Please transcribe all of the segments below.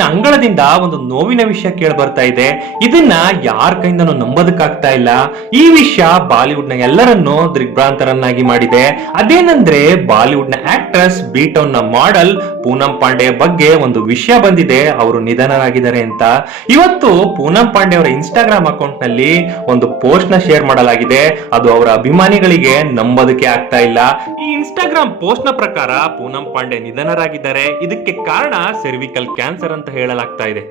ನ ಅಂಗಳದಿಂದ ಒಂದು ನೋವಿನ ವಿಷಯ ಕೇಳಿ ಬರ್ತಾ ಇದೆ. ಇದನ್ನ ಯಾರ ಕೈಯಿಂದನೂ ನಂಬೋದಕ್ಕಾಗ್ತಾ ಇಲ್ಲ. ಈ ವಿಷಯ ಬಾಲಿವುಡ್ ನ ಎಲ್ಲರನ್ನೂ ದಿಗ್ಭ್ರಾಂತರನ್ನಾಗಿ ಮಾಡಿದೆ. ಅದೇನಂದ್ರೆ ಬಾಲಿವುಡ್ ನ ಆಕ್ಟ್ರೆಸ್ ಬಿ ಟೌನ್ ನ ಮಾಡೆಲ್ ಪೂನಂ ಪಾಂಡೆ ಬಗ್ಗೆ ಒಂದು ವಿಷಯ ಬಂದಿದೆ. ಅವರು ನಿಧನರಾಗಿದ್ದಾರೆ ಅಂತ. ಇವತ್ತು ಪೂನಂ ಪಾಂಡೆ ಅವರ ಇನ್ಸ್ಟಾಗ್ರಾಮ್ ಅಕೌಂಟ್ ನಲ್ಲಿ ಒಂದು ಪೋಸ್ಟ್ ನ ಶೇರ್ ಮಾಡಲಾಗಿದೆ. ಅದು ಅವರ ಅಭಿಮಾನಿಗಳಿಗೆ ನಂಬೋದಕ್ಕೆ ಆಗ್ತಾ ಇಲ್ಲ. ಈ ಇನ್ಸ್ಟಾಗ್ರಾಮ್ ಪೋಸ್ಟ್ ನ ಪ್ರಕಾರ ಪೂನಂ ಪಾಂಡೆ ನಿಧನರಾಗಿದ್ದಾರೆ. ಇದಕ್ಕೆ ಕಾರಣ ಸೆರ್ವಿಕಲ್ ಕ್ಯಾನ್ಸರ್ ಅಂತ ಹೇಳಲಾಗ್ತಾ ಇದೆ.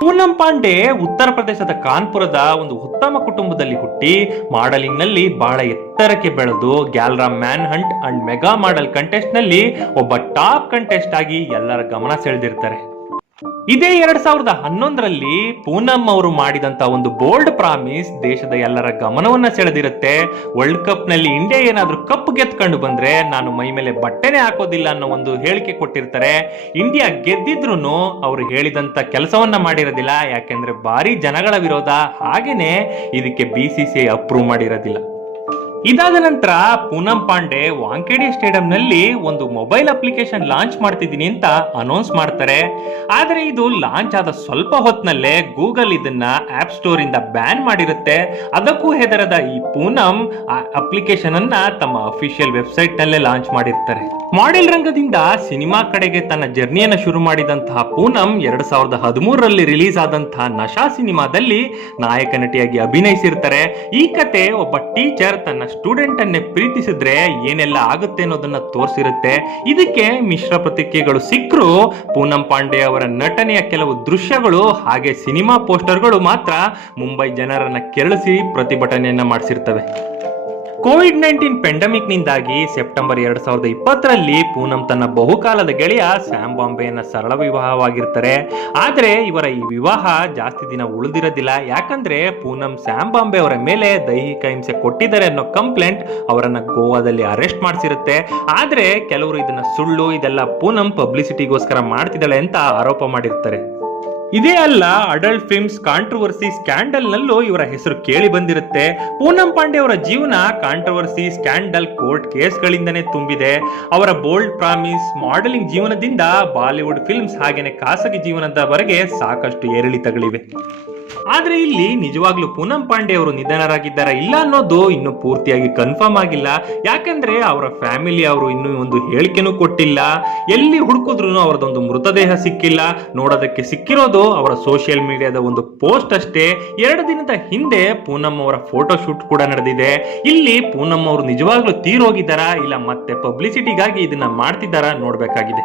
ಪೂನಂ ಪಾಂಡೆ ಉತ್ತರ ಪ್ರದೇಶದ ಕಾನ್ಪುರದ ಒಂದು ಉತ್ತಮ ಕುಟುಂಬದಲ್ಲಿ ಹುಟ್ಟಿ ಮಾಡೆಲಿಂಗ್ ನಲ್ಲಿ ಬಹಳ ಎತ್ತರಕ್ಕೆ ಬೆಳೆದು glamour man hunt and mega model contest ನಲ್ಲಿ ಒಬ್ಬ ಟಾಪ್ ಕಂಟೆಸ್ಟ್ ಆಗಿ ಎಲ್ಲರ ಗಮನ ಸೆಳೆದಿರ್ತಾರೆ. ಇದೇ 2011ರಲ್ಲಿ ಪೂನಂ ಅವರು ಮಾಡಿದಂತ ಒಂದು ಬೋಲ್ಡ್ ಪ್ರಾಮಿಸ್ ದೇಶದ ಎಲ್ಲರ ಗಮನವನ್ನ ಸೆಳೆದಿರುತ್ತೆ. ವರ್ಲ್ಡ್ ಕಪ್ ನಲ್ಲಿ ಇಂಡಿಯಾ ಏನಾದ್ರೂ ಕಪ್ ಗೆದ್ಕೊಂಡು ಬಂದ್ರೆ ನಾನು ಮೈ ಮೇಲೆ ಬಟ್ಟೆನೆ ಹಾಕೋದಿಲ್ಲ ಅನ್ನೋ ಒಂದು ಹೇಳಿಕೆ ಕೊಟ್ಟಿರ್ತಾರೆ. ಇಂಡಿಯಾ ಗೆದ್ದಿದ್ರು ಅವರು ಹೇಳಿದಂತ ಕೆಲಸವನ್ನ ಮಾಡಿರೋದಿಲ್ಲ. ಯಾಕೆಂದ್ರೆ ಭಾರಿ ಜನಗಳ ವಿರೋಧ, ಹಾಗೇನೆ ಇದಕ್ಕೆ BCCI ಅಪ್ರೂವ್ ಮಾಡಿರೋದಿಲ್ಲ. ಇದಾದ ನಂತರ ಪೂನಂ ಪಾಂಡೆ ವಾಂಖೇಡೆ ಸ್ಟೇಡಿಯಂ ನಲ್ಲಿ ಒಂದು ಮೊಬೈಲ್ ಅಪ್ಲಿಕೇಶನ್ ಲಾಂಚ್ ಮಾಡ್ತಿದ್ದೀನಿ ಅಂತ ಅನೌನ್ಸ್ ಮಾಡ್ತಾರೆ. ಆದರೆ ಇದು ಲಾಂಚ್ ಆದ ಸ್ವಲ್ಪ ಹೊತ್ತಿನಲ್ಲೇ ಗೂಗಲ್ ಇದನ್ನ ಆಪ್ ಸ್ಟೋರ್ ಇಂದ ಬ್ಯಾನ್ ಮಾಡಿರುತ್ತೆ. ಅದಕ್ಕೂ ಹೆದರದ ಈ ಪೂನಂ ಅಪ್ಲಿಕೇಶನ್ ಅನ್ನ ತಮ್ಮ ಅಫಿಷಿಯಲ್ ವೆಬ್ಸೈಟ್ ನಲ್ಲೇ ಲಾಂಚ್ ಮಾಡಿರ್ತಾರೆ. ಮಾಡೆಲ್ ರಂಗದಿಂದ ಸಿನಿಮಾ ಕಡೆಗೆ ತನ್ನ ಜರ್ನಿಯನ್ನು ಶುರು ಮಾಡಿದಂತಹ ಪೂನಂ 2013ರಲ್ಲಿ ರಿಲೀಸ್ ಆದಂತಹ ನಶಾ ಸಿನಿಮಾದಲ್ಲಿ ನಾಯಕ ನಟಿಯಾಗಿ ಅಭಿನಯಿಸಿರ್ತಾರೆ. ಈ ಕತೆ ಒಬ್ಬ ಟೀಚರ್ ತನ್ನ ಸ್ಟೂಡೆಂಟ್ ಅನ್ನೇ ಪ್ರೀತಿಸಿದ್ರೆ ಏನೆಲ್ಲ ಆಗುತ್ತೆ ಅನ್ನೋದನ್ನ ತೋರಿಸಿರುತ್ತೆ. ಇದಕ್ಕೆ ಮಿಶ್ರ ಪ್ರತಿಕ್ರಿಯೆಗಳು ಸಿಕ್ಕರು ಪೂನಂ ಪಾಂಡೆ ಅವರ ನಟನೆಯ ಕೆಲವು ದೃಶ್ಯಗಳು ಹಾಗೆ ಸಿನಿಮಾ ಪೋಸ್ಟರ್ಗಳು ಮಾತ್ರ ಮುಂಬೈ ಜನರನ್ನ ಕೆರಳಿಸಿ ಪ್ರತಿಭಟನೆಯನ್ನ ಮಾಡಿಸಿರ್ತವೆ. ಕೋವಿಡ್-19 ಪೆಂಡಮಿಕ್ ನಿಂದಾಗಿ ಸೆಪ್ಟೆಂಬರ್ 2020ರಲ್ಲಿ ಪೂನಂ ತನ್ನ ಬಹುಕಾಲದ ಗೆಳೆಯ ಸ್ಯಾಮ್ ಬಾಂಬೆಯನ್ನ ಸರಳ ವಿವಾಹವಾಗಿರ್ತಾರೆ. ಆದರೆ ಇವರ ಈ ವಿವಾಹ ಜಾಸ್ತಿ ದಿನ ಉಳಿದಿರೋದಿಲ್ಲ. ಯಾಕಂದ್ರೆ ಪೂನಂ ಸ್ಯಾಮ್ ಬಾಂಬೆ ಅವರ ಮೇಲೆ ದೈಹಿಕ ಹಿಂಸೆ ಕೊಟ್ಟಿದ್ದಾರೆ ಅನ್ನೋ ಕಂಪ್ಲೇಂಟ್ ಅವರನ್ನ ಗೋವಾದಲ್ಲಿ ಅರೆಸ್ಟ್ ಮಾಡಿಸಿರುತ್ತೆ. ಆದ್ರೆ ಕೆಲವರು ಇದನ್ನ ಸುಳ್ಳು, ಇದೆಲ್ಲ ಪೂನಂ ಪಬ್ಲಿಸಿಟಿಗೋಸ್ಕರ ಮಾಡ್ತಿದ್ದಾಳೆ ಅಂತ ಆರೋಪ ಮಾಡಿರ್ತಾರೆ. ಇದೇ ಅಲ್ಲ, ಅಡಲ್ಟ್ ಫಿಲ್ಮ್ಸ್ ಕಾಂಟ್ರವರ್ಸಿ ಸ್ಕ್ಯಾಂಡಲ್ ನಲ್ಲೂ ಇವರ ಹೆಸರು ಕೇಳಿ ಬಂದಿರುತ್ತೆ. ಪೂನಂ ಪಾಂಡೆ ಅವರ ಜೀವನ ಕಾಂಟ್ರವರ್ಸಿ, ಸ್ಕ್ಯಾಂಡಲ್, ಕೋರ್ಟ್ ಕೇಸ್ಗಳಿಂದನೇ ತುಂಬಿದೆ. ಅವರ ಬೋಲ್ಡ್ ಪ್ರಾಮಿಸ್, ಮಾಡೆಲಿಂಗ್ ಜೀವನದಿಂದ ಬಾಲಿವುಡ್ ಫಿಲ್ಮ್ಸ್ ಹಾಗೇನೆ ಖಾಸಗಿ ಜೀವನದವರೆಗೆ ಸಾಕಷ್ಟು ಏರಿಳಿತಗಳಿವೆ. ಆದ್ರೆ ಇಲ್ಲಿ ನಿಜವಾಗ್ಲೂ ಪೂನಂ ಪಾಂಡೆ ಅವರು ನಿಧನರಾಗಿದ್ದಾರಾ ಇಲ್ಲ ಅನ್ನೋದು ಇನ್ನು ಪೂರ್ತಿಯಾಗಿ ಕನ್ಫರ್ಮ್ ಆಗಿಲ್ಲ. ಯಾಕಂದ್ರೆ ಅವರ ಫ್ಯಾಮಿಲಿ ಅವರು ಇನ್ನೂ ಒಂದು ಹೇಳಿಕೆನೂ ಕೊಟ್ಟಿಲ್ಲ. ಎಲ್ಲಿ ಹುಡುಕಿದ್ರು ಅವರದೊಂದು ಮೃತದೇಹ ಸಿಕ್ಕಿಲ್ಲ. ನೋಡೋದಕ್ಕೆ ಸಿಕ್ಕಿರೋದು ಅವರ ಸೋಷಿಯಲ್ ಮೀಡಿಯಾದ ಒಂದು ಪೋಸ್ಟ್ ಅಷ್ಟೇ. 2 ದಿನದ ಹಿಂದೆ ಪೂನಂ ಅವರ ಫೋಟೋ ಶೂಟ್ ಕೂಡ ನಡೆದಿದೆ. ಇಲ್ಲಿ ಪೂನಂ ಅವರು ನಿಜವಾಗ್ಲೂ ತೀರೋಗಿದ್ದಾರಾ ಇಲ್ಲ ಮತ್ತೆ ಪಬ್ಲಿಸಿಟಿಗಾಗಿ ಇದನ್ನ ಮಾಡ್ತಿದ್ದಾರಾ ನೋಡ್ಬೇಕಾಗಿದೆ.